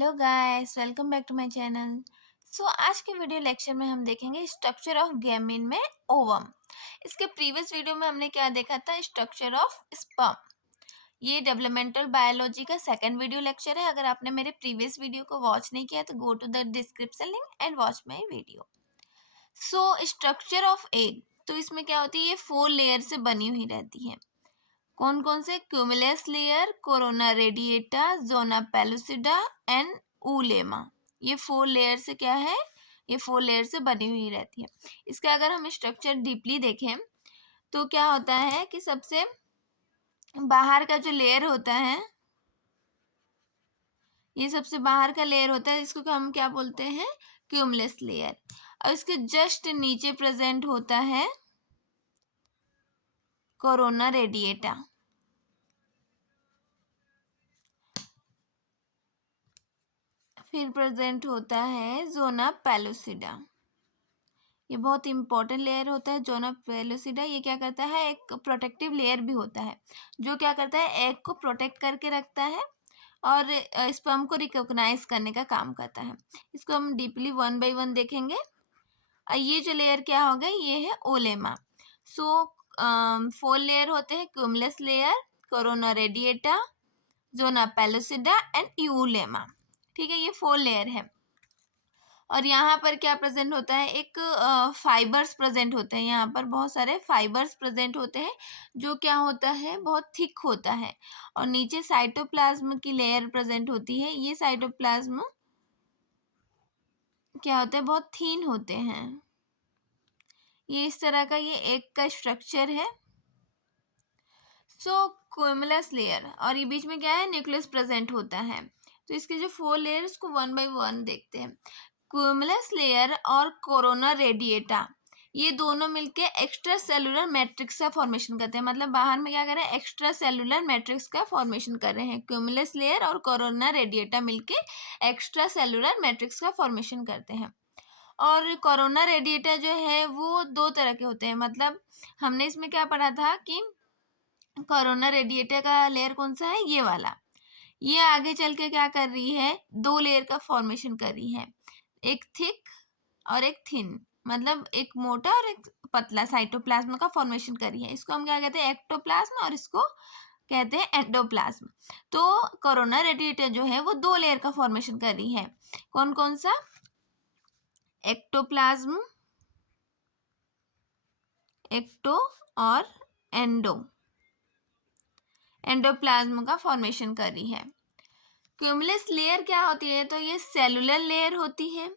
Hello guys, welcome back to my channel. आज के video lecture में हम देखेंगे स्ट्रक्चर ऑफ गैमीन में ओवम। इसके प्रीवियस वीडियो में हमने क्या देखा था, स्ट्रक्चर ऑफ स्पर्म। ये डेवलपमेंटल बायोलॉजी का सेकंड वीडियो लेक्चर है। अगर आपने मेरे प्रीवियस वीडियो को वॉच नहीं किया तो go to the description link and watch my video. Structure of egg, तो इसमें क्या होती है, ये 4 लेयर से बनी हुई रहती है। कौन कौन से? Cumulus layer, corona radiata, zona pellucida and oolemma. ये 4 लेयर से क्या है, ये 4 लेयर से बनी हुई रहती है। इसका अगर हम स्ट्रक्चर डीपली देखें तो क्या होता है कि सबसे बाहर का जो लेयर होता है, ये सबसे बाहर का लेयर होता है, इसको हम क्या बोलते हैं, क्यूमुलस लेयर। और इसके जस्ट नीचे प्रेजेंट होता है कोरोना रेडिएटा। फिर प्रेजेंट होता है जोना पेलुसिडा। ये बहुत इंपॉर्टेंट लेयर होता है जोना पेलुसिडा। ये क्या करता है, एक प्रोटेक्टिव लेयर भी होता है, जो क्या करता है, एग को प्रोटेक्ट करके रखता है और स्पर्म को रिकॉग्नाइज करने का काम करता है। इसको हम डीपली 1 बाय 1 देखेंगे। ये जो लेयर क्या हो गई, ये है ओलेमा। 4 लेयर होते हैं, cumulus layer, corona radiata, zona pellucida and oolemma. ठीक है, ये 4 लेयर है। और यहाँ पर क्या प्रेजेंट होता है, एक फाइबर्स प्रेजेंट होते हैं। यहाँ पर बहुत सारे फाइबर्स प्रेजेंट होते हैं, जो क्या होता है, बहुत थिक होता है। और नीचे साइटोप्लाज्म की लेयर प्रेजेंट होती है। ये साइटोप्लाज्म क्या होता है, बहुत थीन होते हैं। ये इस तरह का ये एक का स्ट्रक्चर है। क्यूमुलस लेयर, और ये बीच में क्या है, न्यूक्लियस प्रेजेंट होता है। तो इसके जो 4 लेयर, इसको 1 बाय 1 देखते हैं। क्यूमुलस लेयर और कोरोना रेडिएटा, ये दोनों मिलके एक्स्ट्रा सेलुलर मैट्रिक्स का फॉर्मेशन करते हैं। मतलब बाहर में क्या कर रहे हैं, एक्स्ट्रा सेलुलर मैट्रिक्स का फॉर्मेशन कर रहे हैं। क्यूमुलस लेयर और कोरोना रेडिएटा मिलके एक्स्ट्रा सेलुलर मैट्रिक्स का फॉर्मेशन करते हैं। और कोरोना रेडिएटा जो है वो 2 तरह के होते हैं। मतलब हमने इसमें क्या पढ़ा था कि कोरोना रेडिएटर का लेयर कौन सा है, ये वाला। ये आगे चल के क्या कर रही है, 2 लेयर का फॉर्मेशन कर रही है, एक थिक और एक थिन। मतलब एक मोटा और एक पतला साइटोप्लाज्म का फॉर्मेशन कर रही है। इसको हम क्या कहते हैं, एक्टोप्लाज्म, और इसको कहते हैं एंडोप्लाज्म। तो कोरोना रेडिएटर जो है वो 2 लेयर का फॉर्मेशन कर रही है। कौन कौन सा? एक्टोप्लाज्म, एक्टो और एंडो, एंडोप्लाज्म का फॉर्मेशन कर रही है। क्यूमुलस लेयर क्या होती है, तो ये सेलुलर लेयर होती है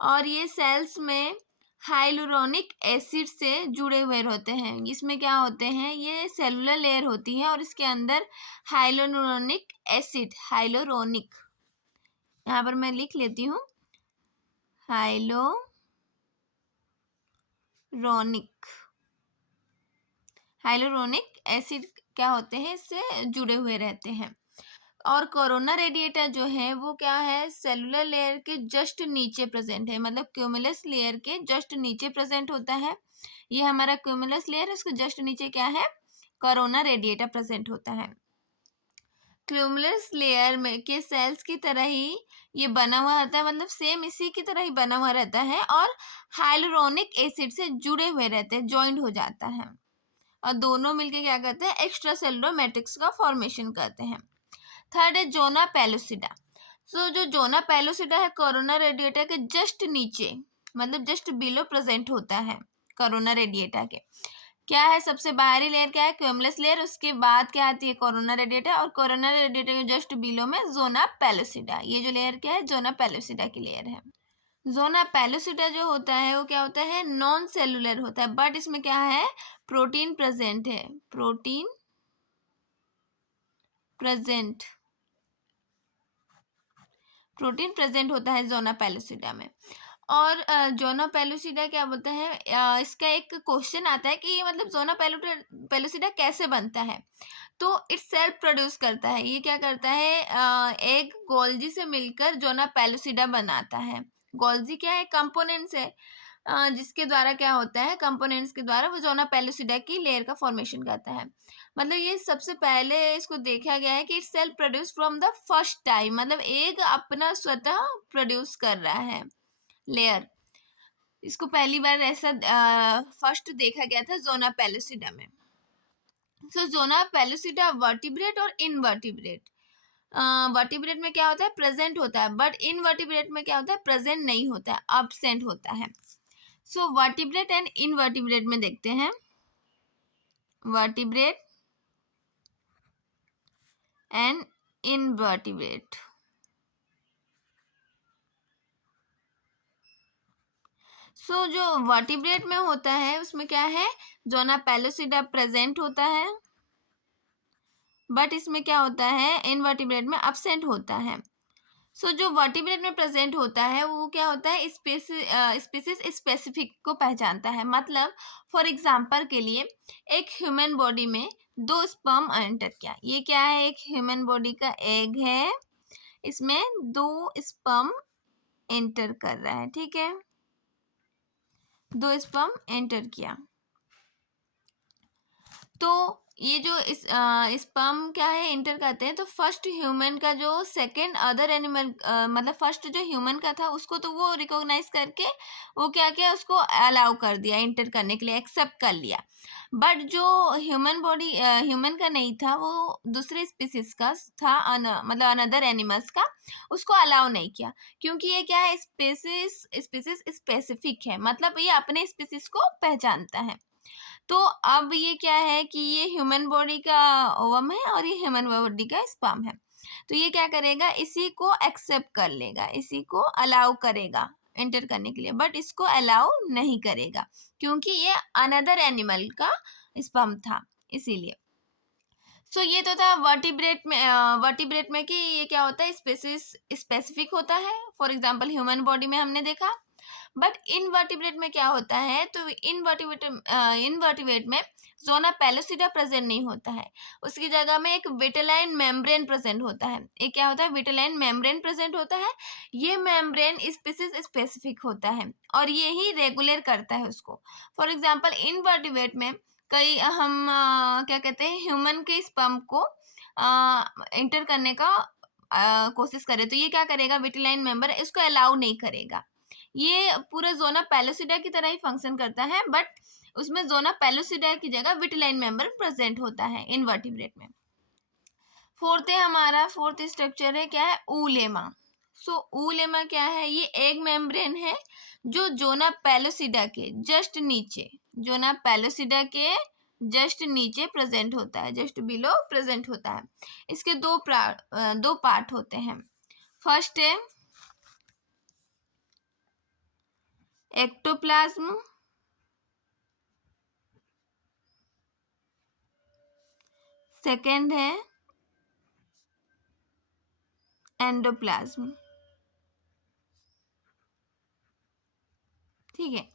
और ये सेल्स में हाइलुरोनिक एसिड से जुड़े हुए होते हैं। इसमें क्या होते हैं, ये सेलुलर लेयर होती है और इसके अंदर हाइलुरोनिक एसिड, हाइलोरोनिक, यहाँ पर मैं लिख लेती हूँ, हाइलोरोनिक एसिड क्या होते हैं, इससे जुड़े हुए रहते हैं। और कोरोना रेडिएटर जो है वो क्या है, सेलुलर लेयर के जस्ट नीचे प्रेजेंट है। मतलब क्यूमुलस लेयर के जस्ट नीचे प्रेजेंट होता है। ये हमारा क्यूमुलस लेयर, इसके जस्ट नीचे क्या है, कोरोना रेडिएटर प्रेजेंट होता है। क्यूमुलस लेयर में के सेल्स की तरह ही ये बना हुआ रहता है, मतलब सेम इसी की तरह ही बना हुआ रहता है और हाइलुरोनिक एसिड से जुड़े हुए रहते हैं, ज्वाइंट हो जाता है। और दोनों मिलके क्या करते हैं, एक्स्ट्रा सेलुलर मैट्रिक्स का फॉर्मेशन करते हैं। थर्ड है जोना पेलुसिडा। जो जोना पेलुसिडा है, कोरोना रेडिएटा के जस्ट नीचे, मतलब जस्ट बिलो प्रेजेंट होता है। कोरोना रेडिएटा के क्या है, सबसे बाहरी लेयर क्या है, क्यूमुलस लेयर, उसके बाद क्या आती है, कोरोना रेडिएटा, और कोरोना रेडिएटा के जस्ट बिलो में जोना पेलुसिडा। ये जो लेयर क्या है, जोना पेलुसिडा की लेयर है। जोना पेलुसिडा जो होता है वो क्या होता है, नॉन सेलुलर होता है, बट इसमें क्या है, प्रोटीन प्रेजेंट है, प्रोटीन प्रेजेंट होता है जोना पेलुसिडा में। और जोना पेलुसिडा क्या बोलते हैं, इसका एक क्वेश्चन आता है कि मतलब जोना पेलुसिडा कैसे बनता है। तो इट सेल्फ प्रोड्यूस करता है। ये क्या करता है, एक गोल्जी से मिलकर जोना पेलुसिडा बनाता है। गोल्जी क्या है, कंपोनेंट्स है, जिसके द्वारा क्या होता है, कंपोनेंट्स के द्वारा वो जोना पेलुसिडा की लेयर का फॉर्मेशन करता है। मतलब ये सबसे पहले इसको देखा गया है कि it's self produce from the first time, मतलब एग अपना स्वतः प्रोड्यूस कर रहा है लेयर। इसको पहली बार ऐसा फर्स्ट देखा गया था जोना पेलुसिडा में। सो जोना पेलुसिडा वर्टिब्रेट और इनवर्टिब्रेट। वर्टिब्रेट में क्या होता है, प्रेजेंट होता है, बट इनवर्टिब्रेट में क्या होता है, प्रेजेंट नहीं होता है, अब्सेंट होता है। सो वर्टिब्रेट एंड इनवर्टिब्रेट में देखते हैं। Vertebrate and invertebrate. सो जो वर्टिब्रेट में होता है उसमें क्या है, जोना पेलुसिडा प्रेजेंट होता है, बट इसमें क्या होता है, इनवर्टिब्रेट में अब्सेंट होता है। सो जो वर्टिब्रेट में प्रेजेंट होता है वो क्या होता है, स्पीसीज स्पेसिफिक को पहचानता है। मतलब फॉर एग्जांपल के लिए एक ह्यूमन बॉडी में दो स्पर्म एंटर किया, ये क्या है, एक ह्यूमन बॉडी का एग है, इसमें दो स्पर्म एंटर कर रहा है, ठीक है, दो स्पर्म एंटर किया। तो ये जो स्पर्म क्या है एंटर करते हैं, तो फर्स्ट ह्यूमन का जो सेकंड अदर एनिमल, मतलब फर्स्ट जो ह्यूमन का था उसको तो वो रिकॉग्नाइज करके वो क्या किया, उसको अलाउ कर दिया एंटर करने के लिए, एक्सेप्ट कर लिया। बट जो ह्यूमन बॉडी ह्यूमन का नहीं था, वो दूसरे स्पीसीज का था, मतलब अनदर एनिमल्स का, उसको अलाउ नहीं किया, क्योंकि ये क्या है, स्पीसीज स्पेसिफिक है, मतलब ये अपने स्पीसीज को पहचानता है। तो अब ये क्या है कि ये ह्यूमन बॉडी का ओवम है और ये ह्यूमन बॉडी का स्पर्म है, तो ये क्या करेगा, इसी को एक्सेप्ट कर लेगा, इसी को अलाउ करेगा एंटर करने के लिए, बट इसको अलाउ नहीं करेगा क्योंकि ये अनदर एनिमल का स्पर्म था, इसीलिए। सो ये तो था वर्टिब्रेट में कि ये क्या होता है, स्पेसिस स्पेसिफिक होता है, फॉर एग्जांपल ह्यूमन बॉडी में हमने देखा। बट इनवर्टिब्रेट में क्या होता है, तो इनवर्टिब्रेट में जोना पेलुसिडा प्रेजेंट नहीं होता है, उसकी जगह में एक विटेलाइन मेम्ब्रेन प्रेजेंट होता है। एक क्या होता है, विटेलाइन मेम्ब्रेन प्रेजेंट होता है। ये मेम्ब्रेन स्पीसीज स्पेसिफिक होता है और ये ही रेगुलेट करता है उसको। फॉर एग्जांपल इनवर्टिब्रेट में कई हम क्या कहते हैं, ह्यूमन के स्पर्म को एंटर करने का कोशिश करें, तो ये क्या करेगा, विटेलाइन मेंबर इसको अलाउ नहीं करेगा। ये पूरा जोना पेलुसिडा की तरह ही फंक्शन करता है, बट उसमें जोना पेलुसिडा की जगह विटेलाइन मेंबर प्रेजेंट होता है इनवर्टिब्रेट में। फोर्थ है हमारा, फोर्थ स्ट्रक्चर है क्या है, ऊलेमा। सो ऊलेमा क्या है, ये एग मेम्ब्रेन है जो जोना पेलुसिडा के जस्ट नीचे, जोना पेलुसिडा के जस्ट नीचे प्रेजेंट होता है, जस्ट बिलो प्रेजेंट होता है। इसके दो पार्ट होते हैं। फर्स्ट है एक्टोप्लाज्म, सेकेंड है एंडोप्लाज्म, ठीक है।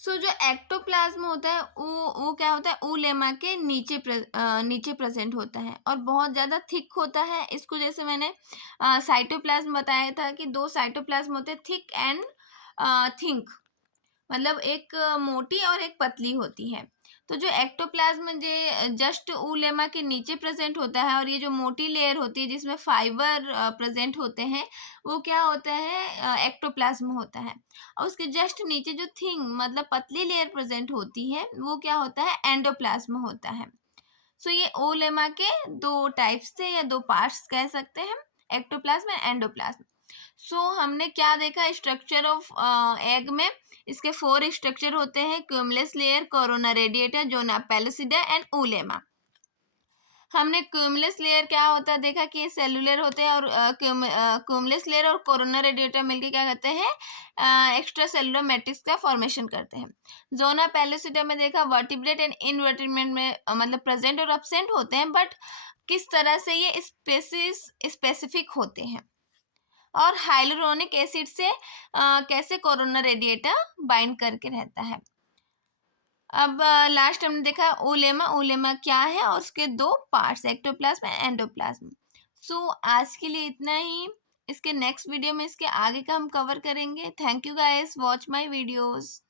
सो जो एक्टोप्लाज्म होता है वो क्या होता है, ऊलेमा के नीचे प्रेजेंट होता है और बहुत ज़्यादा थिक होता है। इसको जैसे मैंने साइटोप्लाज्म बताया था कि दो साइटोप्लाज्म होते हैं, थिक एंड थिंक, मतलब एक मोटी और एक पतली होती है। तो जो एक्टोप्लाज्म जो जस्ट ऊलेमा के नीचे प्रेजेंट होता है और ये जो मोटी लेयर होती है जिसमें फाइबर प्रेजेंट होते हैं, वो क्या होता है, एक्टोप्लाज्म होता है। और उसके जस्ट नीचे जो थिंग मतलब पतली लेयर प्रेजेंट होती है वो क्या होता है, एंडोप्लाज्म होता है। सो ये ओलेमा के दो टाइप्स थे या दो पार्ट्स कह सकते हैं, एक्टोप्लाज्म एंड एंडोप्लाज्म। सो हमने क्या देखा, स्ट्रक्चर ऑफ एग में इसके 4 स्ट्रक्चर होते हैं, cumulus layer, corona radiata, zona pellucida and oolemma. हमने क्यूमुलस लेयर क्या होता है देखा कि ये सेलुलर होते हैं और क्यूमुलस लेयर और कोरोना रेडिएटा मिलकर क्या करते हैं, एक्स्ट्रा सेलुलर मैट्रिक्स का फॉर्मेशन करते हैं। जोना पेलुसिडा में देखा वर्टिब्रेट एंड इनवर्टिब्रेट में मतलब प्रेजेंट और अब्सेंट होते हैं, बट किस तरह से ये स्पेसिस स्पेसिफिक होते हैं और हाइलुरोनिक एसिड से कैसे कोरोना रेडिएटा बाइंड करके रहता है। अब लास्ट हमने देखा ओलेमा, ओलेमा क्या है और उसके दो पार्ट्स, एक्टोप्लाज्म एंड एंडोप्लाज्म। सो आज के लिए इतना ही, इसके नेक्स्ट वीडियो में इसके आगे का हम कवर करेंगे। Thank you guys, watch my videos.